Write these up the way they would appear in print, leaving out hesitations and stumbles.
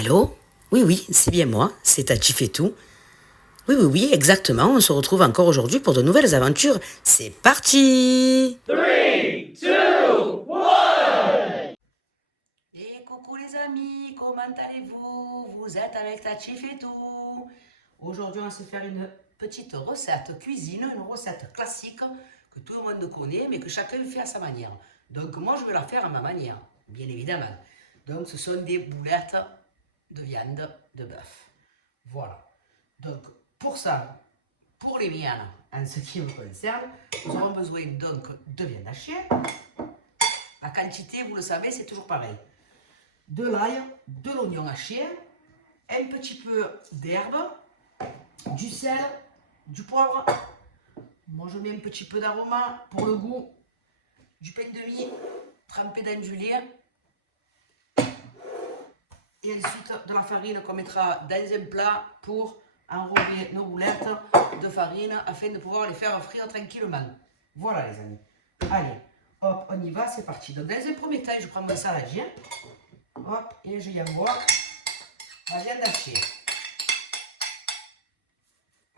Allô? Oui, oui, c'est bien moi, c'est Tati fait tout. Oui, oui, oui, exactement, on se retrouve encore aujourd'hui pour de nouvelles aventures. C'est parti! 3, 2, 1. Et coucou les amis, comment allez-vous? Vous êtes avec Tati fait tout. Aujourd'hui, on va se faire une petite recette cuisine, une recette classique que tout le monde connaît, mais que chacun fait à sa manière. Donc moi, je vais la faire à ma manière, bien évidemment. Donc ce sont des boulettes de viande de bœuf. Voilà. Donc pour ça, pour les miennes, en ce qui me concerne, nous aurons besoin donc de viande hachée. La quantité, vous le savez, c'est toujours pareil. De l'ail, de l'oignon haché, un petit peu d'herbe, du sel, du poivre. Moi, je mets un petit peu d'aroma pour le goût, du pain de mie trempé dans du lait. Et ensuite, de la farine qu'on mettra dans un plat pour enrober nos boulettes de farine afin de pouvoir les faire frire tranquillement. Voilà, les amis. Allez, hop, on y va, c'est parti. Donc, dans un premier temps, je prends mon saladier. Hop, et je y envoie la viande hachée.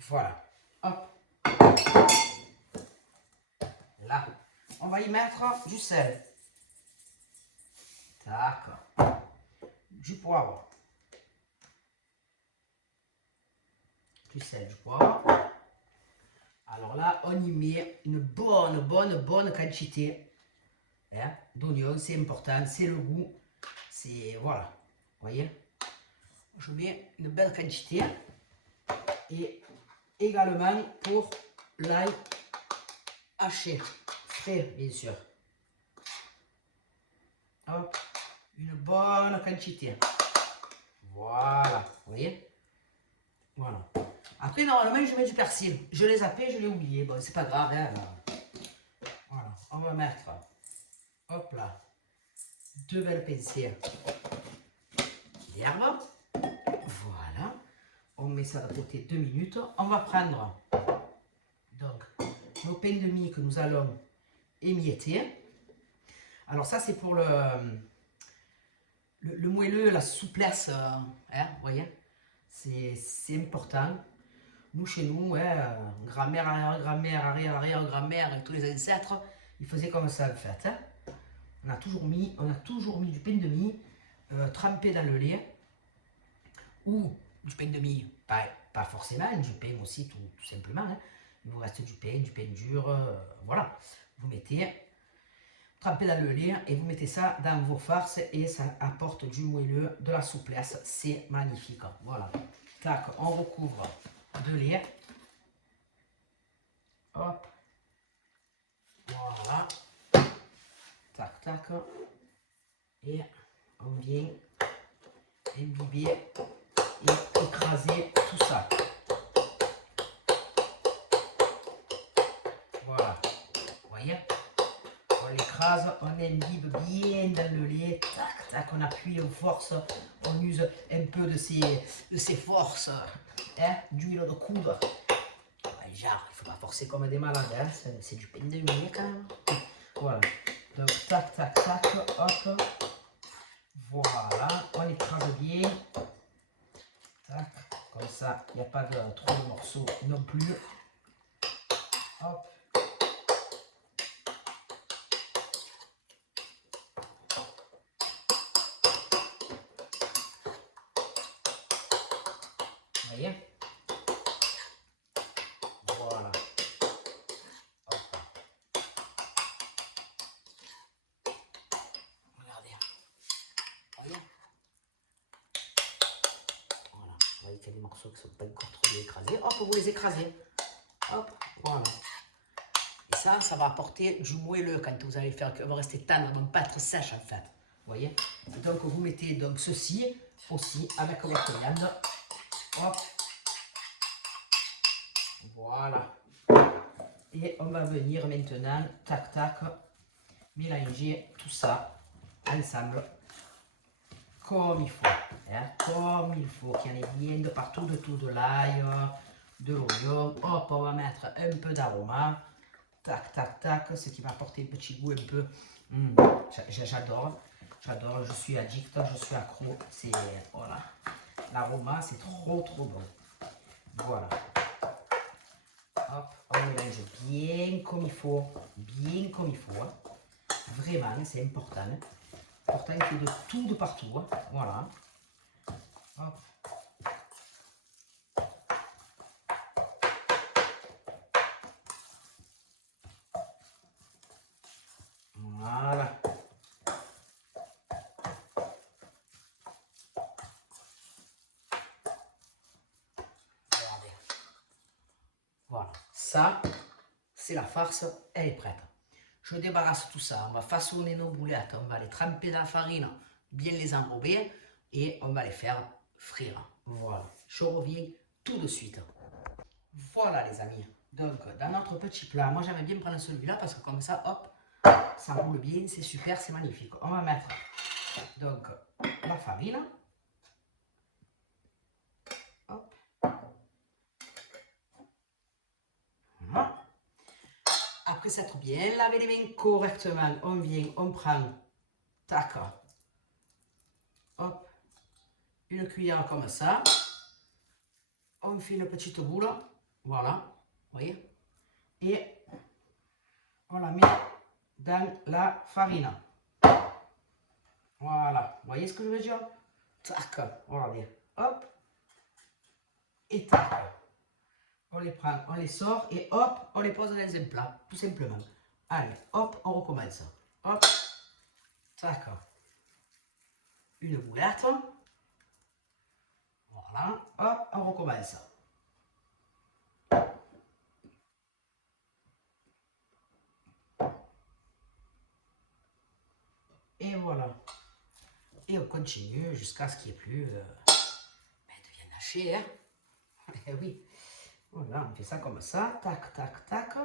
Voilà. Hop. Là. On va y mettre du sel. D'accord. Du poivre. Du sel, du poivre. Alors là, on y met une bonne quantité d'oignons. C'est important, c'est le goût. C'est, voilà. Vous voyez? Je mets une belle quantité. Et également pour l'ail haché. Frais, bien sûr. Hop. Une bonne quantité. Voilà. Vous voyez? Voilà. Après, normalement, je mets du persil. Je l'ai zappé, je l'ai oublié. Bon, c'est pas grave. Hein. Voilà. On va mettre, hop là, deux belles pincées d'herbe. Voilà. On met ça de côté 2 minutes. On va prendre donc nos pains de mie que nous allons émietter. Alors ça, c'est pour le moelleux, la souplesse. Vous voyez? C'est important. Nous, chez nous, grand-mère, arrière-grand-mère, arrière-arrière-grand-mère, et tous les ancêtres, ils faisaient comme ça, en fait. Hein. On a toujours mis du pain de mie trempé dans le lait, ou du pain de mie, pas forcément, du pain aussi, tout simplement. Hein. Il vous reste du pain dur, voilà. Vous mettez trempé dans le lait et vous mettez ça dans vos farces et ça apporte du moelleux, de la souplesse. C'est magnifique. Voilà. Tac, on recouvre de lait. Hop. Voilà. Tac, tac. Et on vient imbiber et écraser tout ça. Voilà. Vous voyez? On l'écrase, on imbibe bien dans le lait. Tac, tac, on appuie, on force. On use un peu de ses forces. Hein, d'huile de coude. Genre, il ne faut pas forcer comme des malades, hein. C'est du pain de mie quand même. Voilà. Donc, tac, tac, tac, hop. Voilà, on écrase bien. Tac, comme ça, il n'y a pas de trop de morceaux non plus. Hop. Vous voyez? Voilà. Hop. Regardez. Vous voyez? Voilà. Vous voyez qu'il y a des morceaux qui ne sont pas encore trop bien écrasés. Hop, vous les écrasez. Hop, voilà. Et ça va apporter du moelleux quand vous allez faire, que va rester tendre, donc pas être sèche en fait. Vous voyez? Donc vous mettez donc ceci aussi avec votre viande. Hop. Voilà. Et on va venir maintenant, tac tac, mélanger tout ça ensemble comme il faut. Hein, comme il faut, qu'il y en ait bien de partout, de tout, de l'ail, de l'oignon. Hop, on va mettre un peu d'aroma. tac, tac, tac, ce qui va apporter un petit goût un peu. J'adore, j'adore, je suis addict, je suis accro. C'est, voilà, l'aroma, c'est trop, trop bon. Voilà. Hop, on mélange bien comme il faut, bien comme il faut. Hein. Vraiment, c'est important. Hein. Important qu'il y ait de tout de partout. Hein. Voilà. Hop. Voilà. Regardez. Voilà. Ça, c'est la farce, elle est prête. Je débarrasse tout ça. On va façonner nos boulettes. On va les tremper dans la farine, bien les enrober et on va les faire frire. Voilà. Je reviens tout de suite. Voilà les amis. Donc, dans notre petit plat, moi j'aime bien prendre celui-là parce que comme ça, hop, ça roule bien, c'est super, c'est magnifique. On va mettre donc la farine. Hop. Voilà. Après s'être bien lavé les mains correctement, on vient, on prend, tac, hop, une cuillère comme ça. On fait une petite boule, voilà, vous voyez, et on la met dans la farine. Voilà, vous voyez ce que je veux dire? Tac, regardez, hop, et tac. On les prend, on les sort et hop, on les pose dans un plat, tout simplement. Allez, hop, on recommence. Hop, tac. Une boulette. Voilà, hop, on recommence. Et voilà. Et on continue jusqu'à ce qu'il n'y ait plus... elle devienne hachée, hein. Eh oui. Voilà, on fait ça comme ça. Tac, tac, tac.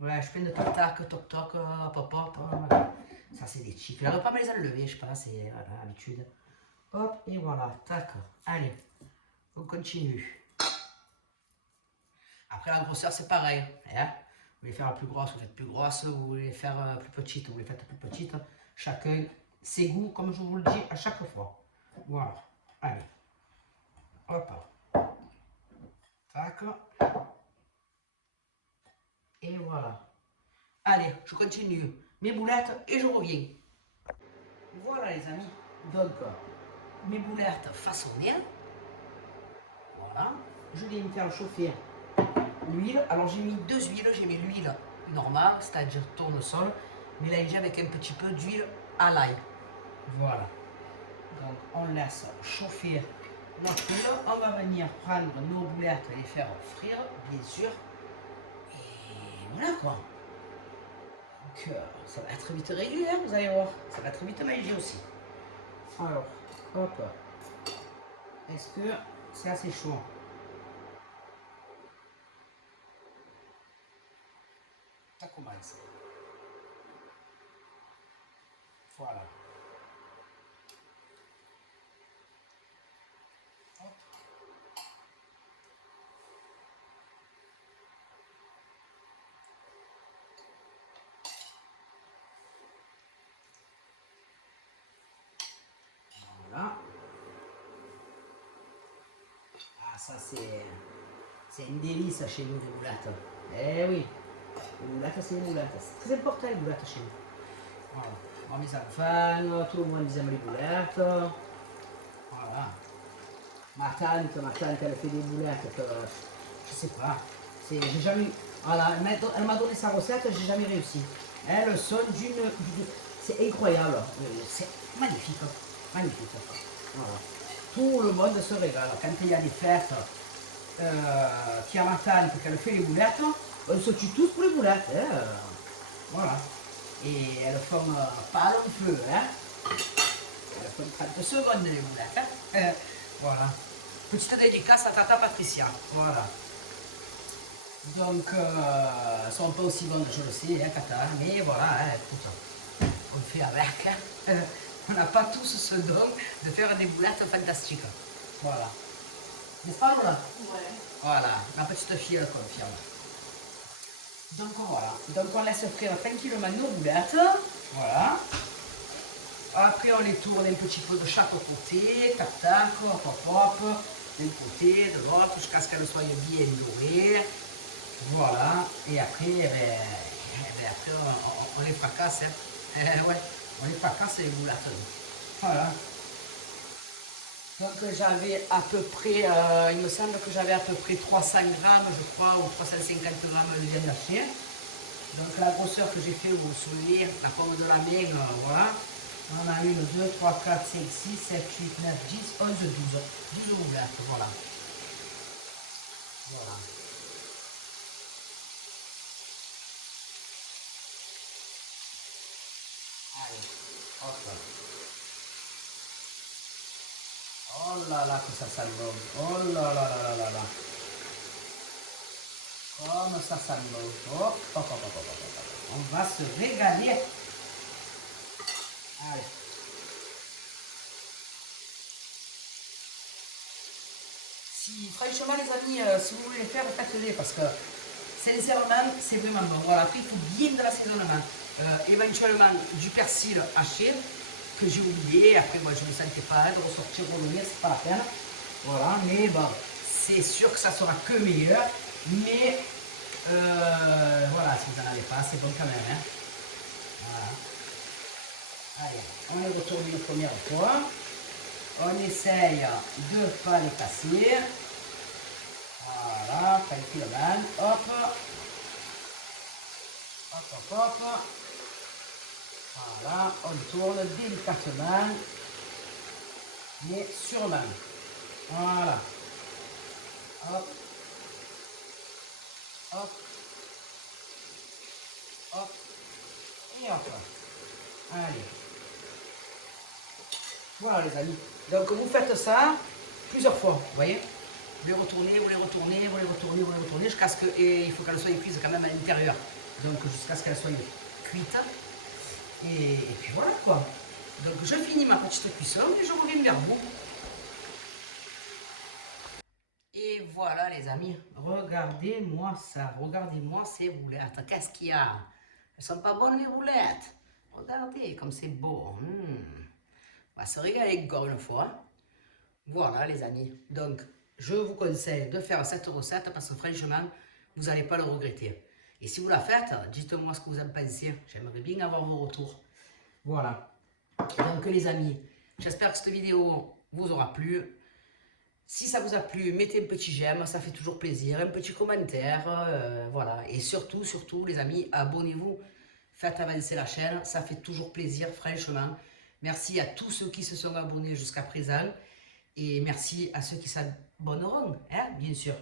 Ouais, je fais une tac, tac, toc, toc, pop, pop. Voilà. Ça, c'est des chics. J'arrive pas à me les enlever, je sais pas, c'est voilà, l'habitude. Hop, et voilà, tac. Allez, on continue. Après, la grosseur, c'est pareil. Hein. Vous voulez faire plus grosse, vous faites plus grosse. Vous voulez faire plus petite, vous les faites plus petite. Chacun ses goûts, comme je vous le dis à chaque fois. Voilà. Allez. Hop. Tac. Et voilà. Allez, je continue mes boulettes et je reviens. Voilà les amis. Donc, mes boulettes façonnées. Voilà. Je viens me faire chauffer l'huile. Alors j'ai mis deux huiles. J'ai mis l'huile normale, c'est-à-dire tournesol, mélangée avec un petit peu d'huile à l'ail. Voilà. Donc on laisse chauffer notre huile. On va venir prendre nos boulettes et les faire frire, bien sûr. Et voilà quoi. Donc ça va être vite régulier, vous allez voir. Ça va être vite mangé aussi. Alors, hop. Est-ce que c'est assez chaud? Ça commence. Voilà. Hop. Voilà. Ah, ça c'est une délice chez nous, les boulettes. Eh oui, les boulettes, c'est les boulettes. C'est très important, les boulettes chez nous. Voilà. Moi, mes enfants, tout le monde aime les boulettes. Voilà. Ma tante, elle fait des boulettes que, je sais pas. J'ai jamais, voilà, elle m'a donné sa recette, j'ai jamais réussi. Elles sont c'est incroyable. C'est magnifique. Magnifique. Voilà. Tout le monde se régale. Quand il y a des fêtes, qu'il y a ma tante qui fait les boulettes, on se tue tous pour les boulettes. Hein. Voilà. Et elles font pas long feu. Hein. Elles font 30 secondes les boulettes. Hein. Voilà. Petite dédicace à Tata Patricia. Voilà. Donc, elles ne sont pas aussi bonnes, je le sais, hein, Tata. Mais voilà, hein, écoute, on fait avec. Hein. On n'a pas tous ce don de faire des boulettes fantastiques. Voilà. N'est-ce pas, Lola? Ouais. Voilà, ma petite fille, elle confirme. Donc voilà, donc on laisse frire tranquillement nos boulettes, voilà. Après on les tourne un petit peu de chaque côté, tac tac, hop hop hop, d'un côté, de l'autre, jusqu'à ce qu'elles soient bien dorées. Voilà, et après, après on les fracasse, hein. Ouais, on les fracasse les boulettes. Voilà. Donc j'avais à peu près, il me semble que j'avais à peu près 300 grammes, je crois, ou 350 grammes de viande hachée. Donc la grosseur que j'ai fait, vous vous souvenez, la paume de la main, voilà. On a 1, 2, 3, 4, 5, 6, 7, 8, 9, 10, 11, 12. 12 boulettes, voilà. Voilà. Allez, hop. Oh là là, que ça sent bon. Oh là là là là là là. Comme ça sent bon. Hop, hop, hop, hop, hop, hop, hop. On va se régaler. Allez. Si, franchement, les amis, si vous voulez les faire, faites-les parce que sincèrement, c'est vraiment bon. Voilà, après, il faut bien de l'assaisonnement. Éventuellement, du persil haché que j'ai oublié. Après, moi, je ne me sentais pas de ressortir au revenir, c'est pas la peine. Voilà, mais bon, c'est sûr que ça sera que meilleur. Mais voilà, si vous n'en avez pas, c'est bon quand même. Hein. Voilà. Allez, on les retourne une première fois. On essaye de ne pas les casser. Voilà, tranquillement. Hop. Hop, hop, hop. Voilà, on tourne délicatement, mais sûrement. Voilà. Hop. Hop. Hop. Et hop. Allez. Voilà les amis. Donc vous faites ça plusieurs fois, vous voyez. Vous les retournez, vous les retournez, vous les retournez, vous les retournez, jusqu'à ce que, et il faut qu'elles soient cuites quand même à l'intérieur. Donc jusqu'à ce qu'elles soient cuites. Et puis voilà quoi. Donc je finis ma petite cuisson et je reviens vers vous. Et voilà les amis, regardez-moi ça, regardez-moi ces boulettes. Qu'est-ce qu'il y a? Elles sont pas bonnes les boulettes. Regardez comme c'est beau. On va se régaler encore une fois. Voilà les amis. Donc je vous conseille de faire cette recette parce que franchement, vous n'allez pas le regretter. Et si vous la faites, dites-moi ce que vous en pensez. J'aimerais bien avoir vos retours. Voilà. Donc les amis, j'espère que cette vidéo vous aura plu. Si ça vous a plu, mettez un petit j'aime, ça fait toujours plaisir, un petit commentaire, voilà. Et surtout, surtout les amis, abonnez-vous, faites avancer la chaîne, ça fait toujours plaisir, franchement. Merci à tous ceux qui se sont abonnés jusqu'à présent. Et merci à ceux qui s'abonneront, hein, bien sûr.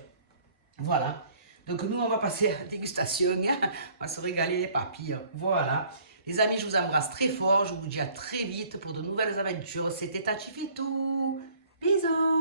Voilà. Donc nous, on va passer à la dégustation, hein. On va se régaler les papilles, voilà. Les amis, je vous embrasse très fort, je vous dis à très vite pour de nouvelles aventures. C'était Tachifitou. Bisous.